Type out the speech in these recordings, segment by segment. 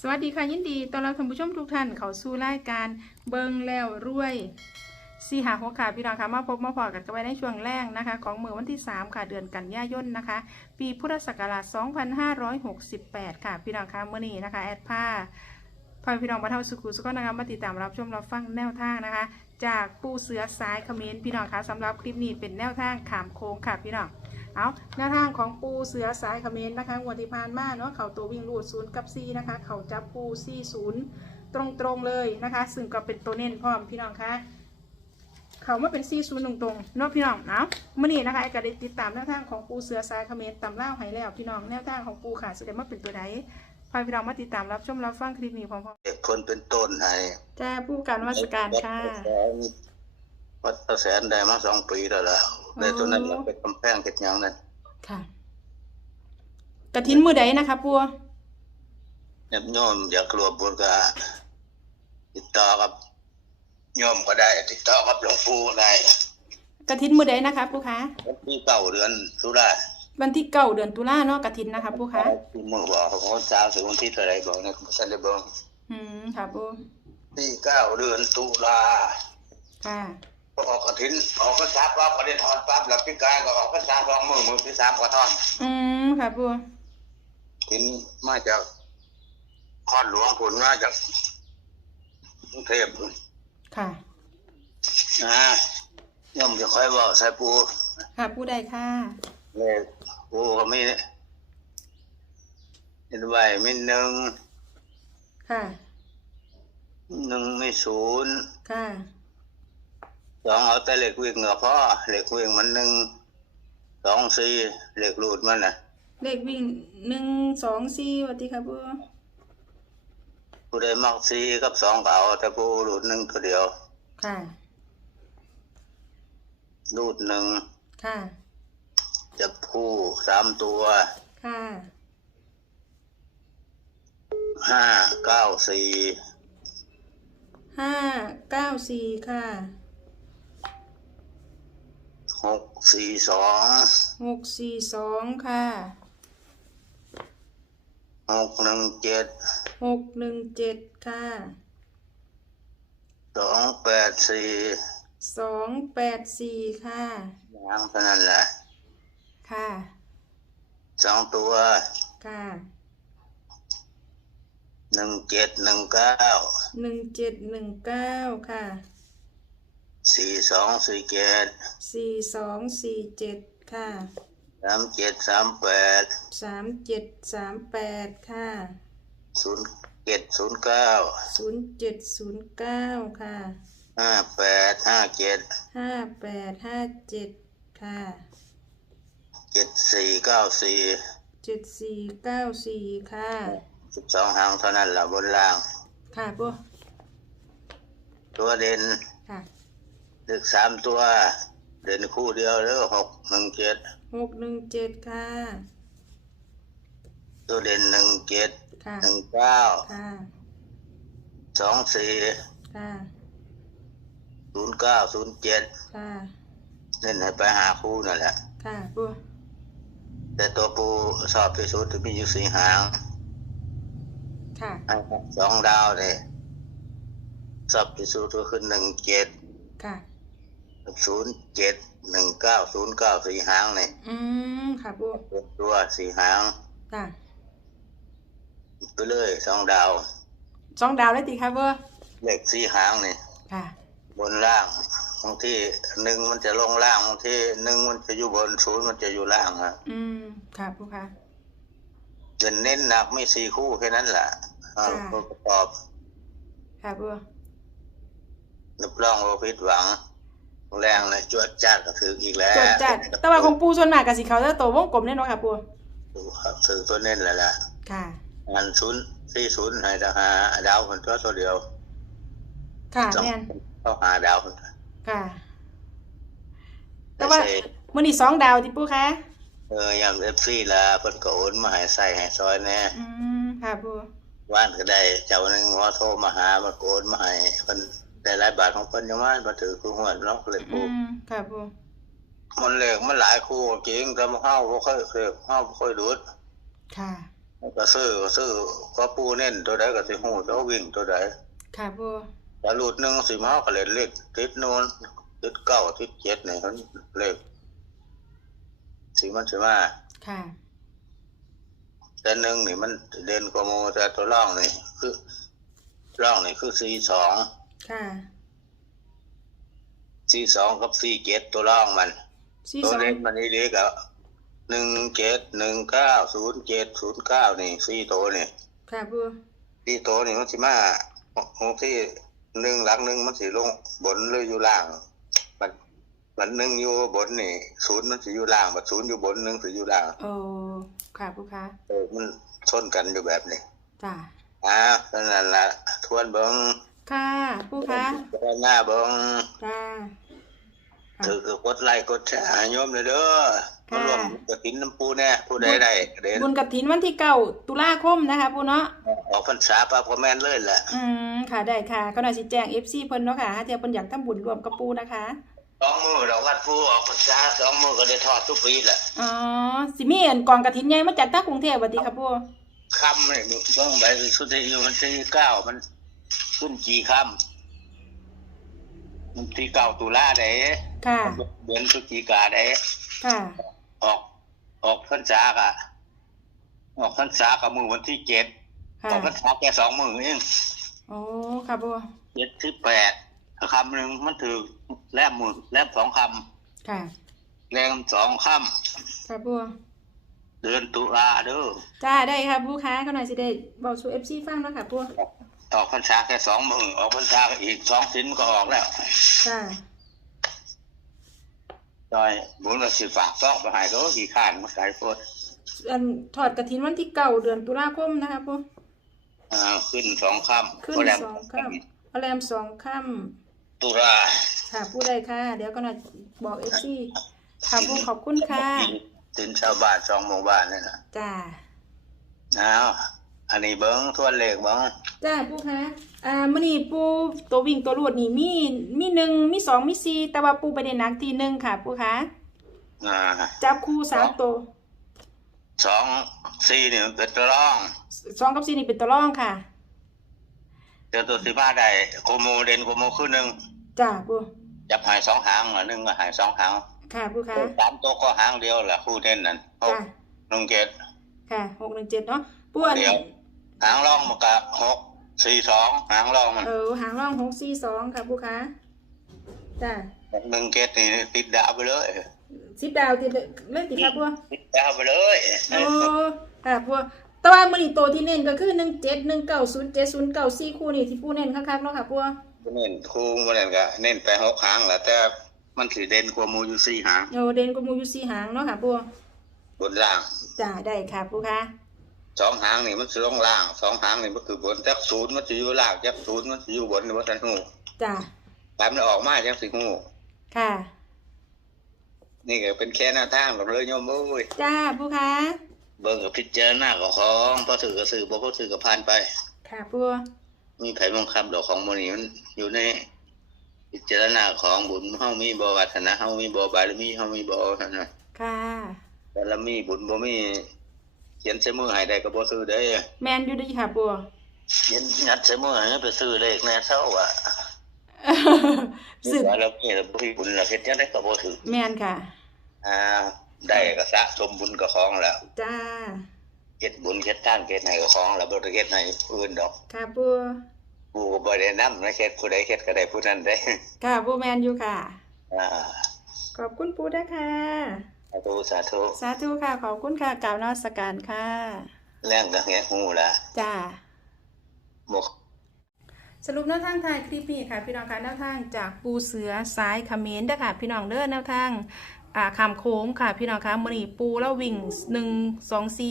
สวัสดีค่ะยินดีตอนรับท่านผู้ชมทุกท่านเข้าสู่รายการเบิงแล้วรวยสีหาหัวขาพี่น้องค่ะมาพบมาพอกันกันไว้ในช่วงแรกนะคะ ของมือวันที่ 3 ค่ะเดือนกันยายนนะคะ ปีพุทธศักราช 2568 ค่ะพี่น้องค่ะเมื่อนี้นะคะ แอดผ้าพาพี่น้องมาเท่าสุขุสุก็นะคะมาติดตามรับชมรับฟังแนวทางนะคะ จากปูเสือสายคอมเขมรพี่น้องคะสำหรับคลิปนี้เป็นแนวทางขามโค้งค่ะพี่น้อง เอาแนวทางของปูเสือสายเขมรนะคะงวดที่ผ่านมาเนาะเขาตัววิ่งรูดศูนย์กับซีนะคะ เขาจับปูซี่ศูนย์ตรงๆเลยนะคะ ซึ่งก็เป็นตัวเน้นพร้อมพี่น้องคะเขามาเป็นซี่ศูนย์ตรงๆเนาะพี่น้องเอาเมื่อนี้นะคะไอ้ก็ได้ติดตามแนวทางของปูเสือสายเขมรตำเล่าให้แล้วพี่น้องแนวทางของปูค่ะแสดงว่าเป็นตัวไหนพาพี่น้องมาติดตามรับชมรับฟังคลิปนี้พร้อมเด็กคนเป็นต้นให้ๆจ้าปูการวัสการค่ะวัดประแสนได้มาสองปีแล้วล่ะ ได้ตัวนั้นเราไปกำแพงเก็ดหยังนั่นค่ะกระถินมือใดนะคะปูเนี่ยโยมอยากรวมบุญก็ติดต่อกับโยมก็ได้ ติดต่อกับหลวงปู่ได้กระถินมือใดนะคะปูคะวันที่เก้าเดือนตุลาวันที่เก้าเดือนตุลาเนาะกระถินนะคะปูคะที่มือบอกเขาเขาสาวถึงวันที่เท่าไหรบอกนะท่านได้บอกอืมค่ะปูที่เก้าเดือนตุลาค่ะ ก็ออกกระถินออกพรรษาปั๊บก็ได้ทอนปั๊บแล้วพี่กายก็ออกพรรษาสองมือมือที่สามก็ทอนอืมค่ะปูถินมาจากคอนหลวงผลมาจากกรุงเทพฯค่ะนะย่อมจะค่อยบอกใส่ปูค่ะปูได้ค่ะเลยปูก็มีเห็นไว้มีหนึ่งค่ะหนึ่งมีศูนย์ค่ะ สองเอาแต่เหล็กวิ่งเหงือพ่อเหล็กวิ่งมันหนึ่งสองสี่เหล็กรูดมันน่ะเลขวิ่งหนึ่งสองสี่สวัสดีค่ะปูผู้ใดมักสี่กับสองก็เอาแต่ปูรูดหนึ่งตัวเดียวค่ะรูดหนึ่งค่ะ จับคู่สามตัวค่ะห้าเก้าสี่ห้าเก้าสี่ค่ะ หกสี่สองหกสี่สองค่ะหกหนึ่งเจ็ดหกหนึ่งเจ็ดค่ะสองแปดสี่สองแปดสี่ค่ะยางเท่านั้นแหละค่ะสองตัวค่ะหนึ่งเจ็ดหนึ่งเก้าหนึ่งเจ็ดหนึ่งเก้าค่ะ สี่สองสี่เจ็ดสี่สองสี่เจ็ดค่ะสามเจ็ดสามแปดสามเจ็ดสามแปดค่ะศูนย์เจ็ดศูนย์เก้าศูนย์เจ็ดศูนย์เก้าค่ะห้าแปดห้าเจ็ดห้าแปดห้าเจ็ดค่ะเจ็ดสี่เก้าสี่เจ็ดสี่เก้าสี่ค่ะสิบสองหางเท่านั้นแหละบนล่าง ค่ะปูตัวเด่นค่ะ เลขสามตัว เด่นคู่เดียวหรือหกหนึ่งเจ็ดหกหนึ่งเจ็ดค่ะ ตัวเด่นหนึ่งเจ็ดค่ะ หนึ่งเก้าค่ะ สองสี่ค่ะ ศูนย์เก้าศูนย์เจ็ดค่ะ เล่นให้ไปหาคู่นั่นแหละ ค่ะปูแต่ตัวปูชอบที่สุดจะมีอยู่สี่หางค่ะสองดาวเนี่ยชอบที่สุดก็คือหนึ่งเจ็ดค่ะ ศูนย์เจ็ดหนึ่งเก้าศูนย์เก้าสี่หางเนี่ยอืมค่ะปูตัวสี่หางค่ะไปเลยสองดาวสองดาวเลยตีค่ะปูเลขสี่หางเนี่ยค่ะ บนล่างบางที่หนึ่งมันจะลงล่างบางที่หนึ่งมันจะอยู่บนศูนย์มันจะอยู่ล่างอะอืมค่ะปูค่ะจะเน้นหนักไม่สี่คู่แค่นั้นแหละอ่าค่ะตัวประกอบค่ะปูรับรองว่าผิดหวัง แรงเลยจวดจัดก็ถืออีกแล้วจดจัดแต่ว่าของปูส่วนมากกับสีเขาจะโตวงกลมแน่นอนค่ะปูดูครับถือตัวเน้นแหละล่ะค่ะอันศูนย์สี่ศูนย์ให้ทหารดาวคนตัวตัวเดียวค่ะสองแม่นเข้าหาดาวคนค่ะ แต่ว่ามื่อนี้สองดาวที่ปูคะเออยามเอฟซีละเพิ่นก็โอนมาให้ใส่ให้ซอยแน่อืมค่ะปูว่านก็ได้เจ้าหนึงหมอโทรมาหามาโอนมาให้เพิ่น ได้หลายบาทของเพิ่นยังว่ามาถือคือหัวเนาะเลยอืปูมค่ะปูมันเหล็กมันหลายคู่จริงแต่มันเฮาบ่ค่อยเคยเฮาบ่ค่อยดูดค่ะแล้วก็ซื้อซื้อก็ปูเน้นตัวใดก็สิฮู้ตัววิ่งตัวใดค่ะปูถ้าหลุดหนึ่งสิมาก็เล่นเลขติดโน่นติดเก้าติดเจ็ดนี่เพิ่นเลขสิมันสิมา ค่ะ แต่หนึ่งนี่มันเด่นกว่าหมู่แต่ตัวร่องนี่คือร่องนี่คือสี่สอง ค่ะสี่สองกับสี่เจ็ดตัวร่องมัน สี่ตัวสองเล่นมันนี่เล็กอะหนึ่งเจ็ดหนึ่งเก้าศูนย์เจ็ดศูนย์เก้านี่สี่ตัวนี่ค่ะปูสี่ตัวนี่มันสิมาของที่หนึ่งหลังหนึ่งมันสิลงบนหรืออยู่ล่าง มันมันหนึ่งอยู่บนนี่ศูนย์มันสิอยู่ล่างบัดศูนย์อยู่บนหนึ่งสิอยู่ล่างโอ้ค่ะปูคะเออมันชนกันอยู่แบบนี้จ้าอ่าเพราะนั้นละทวนเบิง ค่ะปูคะหน้าเบิงจ้าค่ะถือกดไลค์กดแชร์โยมเลยเด้อค่ะ มาร่วมกระถินน้ำปูแน่ผู้ใดได้เด่นบุญกับถินวันที่เก้าตุลาคมนะคะปูเนาะ ออกพรรษาปั๊บก็แม่นเลยแหละอืมค่ะได้ค่ะก็หน่อยสิแจ้ง FC เพิ่นเนาะค่ะถ้าเทียเพิ่นอยากทำบุญรวมกับปูนะคะ สองมือเราวัดผู้ออกพรรษาสองมือก็ได้ทอดทุกปีแหละอ๋อสิมีอันกองกฐินใหญ่มาจากทางกรุงเทพบัดนี้ค่ะปู คำนี่เบิ่งใบสุดที่อยู่มันที่เก้ามัน ขึ้นกี่คำมันที่เก้าตุลาได้ค่ะเดือนพฤศจิกาได้ค่ะออกออกพรรษากะออกพรรษากับมือวันที่เจ็ดค่ะออกพรรษาแค่สองมือเองโอ้ค่ะปูเจ็ดสิบแปดคำหนึ่งมันถือแลบมือแลบสองคค่ะำแรงสองคค่ะปูำเดือนตุลาเด้อจ้าได้ค่ะปูคะก็หน่อยสิได้บอกสู่ FC ฟังเนาะค่ะปู ออกพรรษาแค่สองมือออกพรรษาอีกสองสินก็ออกแล้วค่ะจอยบุญเราสิฝากซ่องไปใหายก็ขี่ข้านมาขายโพดอันถอดกฐินวันที่เก้าเดือนตุลาคมนะคะปูอ่าขึ้นสองคำขึ้นก็แล้วสองค่ำเอาแรมสองค่ตุลาำค่ะผู้ใดค่ะ เดี๋ยวก็หน่อยบอก FC ค่ะปูขอบคุณค่ะสินชาวบ้านสองหมู่บ้านนี่นะจ้าเอาอันนี้เบิ้งทวนเลขเบิ้ง จ้าปูคะอ่ามื้อนี้ปูตัววิ่งตัวรวดนี่มีมีหนึ่งมีสองมีสี่แต่ว่าปูไปในหนักทีหนึ่งค่ะปูคะอ่าจับคู่สามตัวสองสี่นี่มันเป็นตัวร่องสองกับสี่นี่เป็นตัวร่องค่ะเจอตัวสิบ้าได้โคโมเดนโคโมขึ้นหนึ่งจ้าปูจับหายสองหางอะหนึ่งก็หายสองหางค่ะปูคะสามตัวก็หางเดียวแหละคู่เด่นนั่นหกจ้าหนึ่งเกตค่ะหกหนึ่งเจ็ดเนาะปูอันเดี๋นี้ยวหางร่องมันก็หก สี่สองหางร่องมันเออหางร่องหกสี่สองค่ะปูคะจ้าหนึ่งเกตนี่ติดดาวไปเลยสิบดาวติดเลยเลยติดค่ะปูติดดาวไปเลยโอ้ค่ะปูแต่ว่ามื้อนี้ตัวที่เน้นก็คือหนึ่งเจ็ดหนึ่งเก้าศูนย์เจ็ดศูนย์เก้าสี่คู่นี่ที่ปูเน้นคักๆเนาะค่ะปูเน้นคู่มันนั่นก็เน้นไปหกหางแหละแต่มันถือเด่นกว่าหมูอยู่สี่หางโอ้เด่นกว่าหมูอยู่สี่หางเนาะค่ะปูบนล่างจ้าได้ค่ะปูคะ สองหางนี่มันสิลงล่างสองหางนี่มันคือบนจักศูนย์มันสิอยู่ล่างจักศูนย์มันสิอยู่บนนี่ว่าทันหูจ้าตามมันออกมาจังสิหูค่ะ นี่ก็เป็นแค่หน้าทางหรอกเลยโยมเอ้ยจ้าปูคะเบิ่งกับพิจารณากับของพอถือก็ซื้อบ่พอถือก็ผ่านไป ค่ะปูมีไผบังคับดอกของมื้อนี้มันอยู่ในพิจารณาของบุญเฮามีบ่วาสนาเฮามีบ่บารมีเฮามีบ่นั่นน่ะค่ะบารมีบุญบ่มีเขียนใส่มือให้ได้ก็บ่ซื้อได้แมนอยู่ดีค่ะปูเขียนยัดใส่มือให้ไปซื้อเลขแน่เท่าว่าสึกว่าเรามีเราบ่มีบุญเราเฮ็ดจังได๋ก็บ่ถือแมนค่ะ อ่า ได้ก็สะสมบุญกับของแล้วจ้าเฮ็ดบุญเฮ็ดทานเฮ็ดให้กับของแล้วบ่ได้เฮ็ดให้ผู้อื่นดอก ค่ะปูกูก็บ่ได้นำนะเฮ็ดผู้ใดเฮ็ดก็ได้ผู้นั้นได้ค่ะปูแมนอยู่ค่ะ อ่าขอบคุณปูนะคะสาธุสาธุสาธุค่ะ ขอบคุณค่ะกล่าวนมัสการค่ะ แรงก็เฮ็ดฮู้ล่ะจ้าบ่สรุปแนวทางถ่ายคลิปนี้ค่ะ พี่น้องคะแนวทางจากปูเสือสายเขมรเด้อค่ะพี่น้องเด้อแนวทางอ่าคำโค้งค่ะ พี่น้องคะมือนีปูแล้ววิ่งหนึ่งสองซี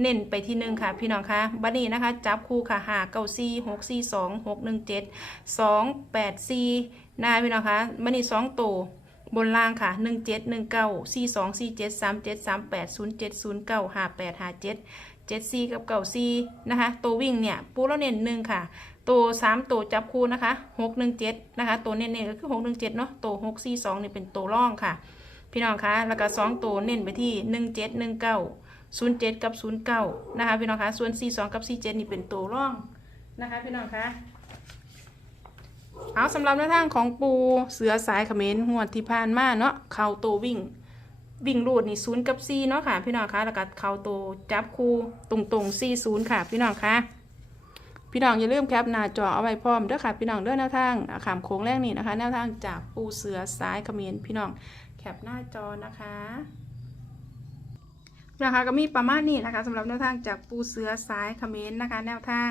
เน้นไปที่หนึ่งค่ะ พี่น้องคะบัดนี้นะคะ จับคู่ค่ะหาเก้าซีหกซีสองหกหนึ่งเจ็ดสองแปดซีนะพี่น้องคะบัดนี้สองตัว บนล่างค่ะหนึ่งเจ็ดหนึ่งเก้าซีสองซีเจ็ดสามเจ็ดสามแปดศูนย์เจ็ดศูนย์เก้าห้าแปดห้าเจ็ดเจ็ดซีกับเก้าซีนะคะ ตัววิ่งเนี่ยปูแล้วเน้นหนึ่งค่ะ ตัวสามตัวจับคู่นะคะหกหนึ่งเจ็ดนะคะ ตัวเน้นๆก็คือหกหนึ่งเจ็ดเนาะ ตัวหกสี่สองนี่เป็นตัวร่องค่ะ พี่น้องคะแล้วก็สองตัวเน้นไปที่หนึ่งเจ็ดหนึ่งเก้า07 กับ 09 นะคะพี่น้องคะ ส่วน 42 กับ 47 นี่เป็นตัวร่องนะคะพี่น้องคะ เอาสำหรับแนวทางของปูเสือสายเขมรหวดที่ผ่านมาเนาะเข่าตัววิ่ง วิ่งรูดนี่0กับ4เนาะค่ะ พี่น้องคะแล้วก็เข่าตัวจับคู่ตรงตรงๆ40ค่ะพี่น้องคะพี่น้องอย่าลืมแคปหน้าจอเอาไว้พร้อมเด้อค่ะ พี่น้องเด้อแนวทางอาขามโค้งแรกนี่นะคะแนวทางจากปูเสือสายเขมรพี่น้องแคปหน้าจอนะคะนะคะก็มีประมาณนี้นะคะสำหรับแนวทางจากปูเสือสายเขมรนะคะ แนวทาง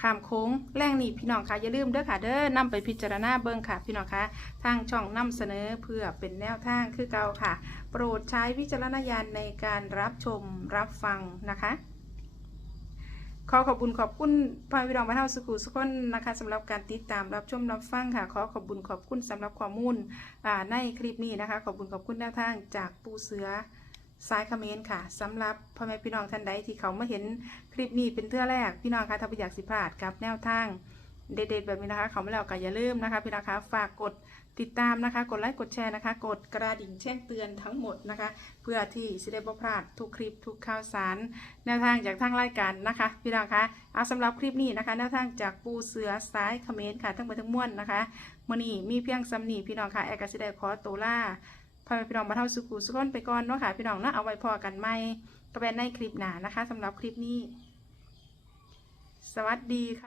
ขามโค้งแรกนี่พี่น้องคะอย่าลืมเด้อค่ะเด้อนำไปพิจารณาเบิ่งค่ะ พี่น้องคะทางช่องนำเสนอเพื่อเป็นแนวทางคือเก่าค่ะ โปรดใช้วิจารณญาณในการรับชมรับฟังนะคะขอขอบคุณขอบคุณพ่อพี่น้องบ้านเฮาสุขุสุขคนนะคะสำหรับการติดตามรับชมรับฟังค่ะ ขอขอบคุณขอบคุณสำหรับข้อมูลอ่าในคลิปนี้นะคะ ขอบคุณขอบคุณแนวทางจากปูเสือ สายคอมเขมรค่ะสำหรับพ่อแม่พี่น้องท่านใดที่เขามาเห็นคลิปนี้เป็นเทื่อแรกพี่น้องคะถ้าไม่อยากสิพลาดกับแนวทางเด็ดๆแบบนี้นะคะ เขาไม่แล้วก็อย่าลืมนะคะ พี่น้องคะฝากกดติดตามนะคะ กดไลค์กดแชร์นะคะ กดกระดิ่งแจ้งเตือนทั้งหมดนะคะ เพื่อที่จะได้บ่พลาดทุกคลิปทุกข่าวสาร แนวทางจากทางรายการนะคะ พี่น้องคะเอาสำหรับคลิปนี้นะคะ แนวทางจากปูเสือสายคอมเขมรค่ะทั้งหมดทั้งมวลนะคะมื่อนี้มีเพียงสำนีพี่น้องค่ะแอกาสิได้ขอตัวล่า พาพี่น้องมาเท่าสุขุสุขนไปก่อนเนาะค่ะพี่น้องเนาะเอาไว้พอกันไหมก็เป็นในคลิปหนานะคะสำหรับคลิปนี้ สวัสดีค่ะ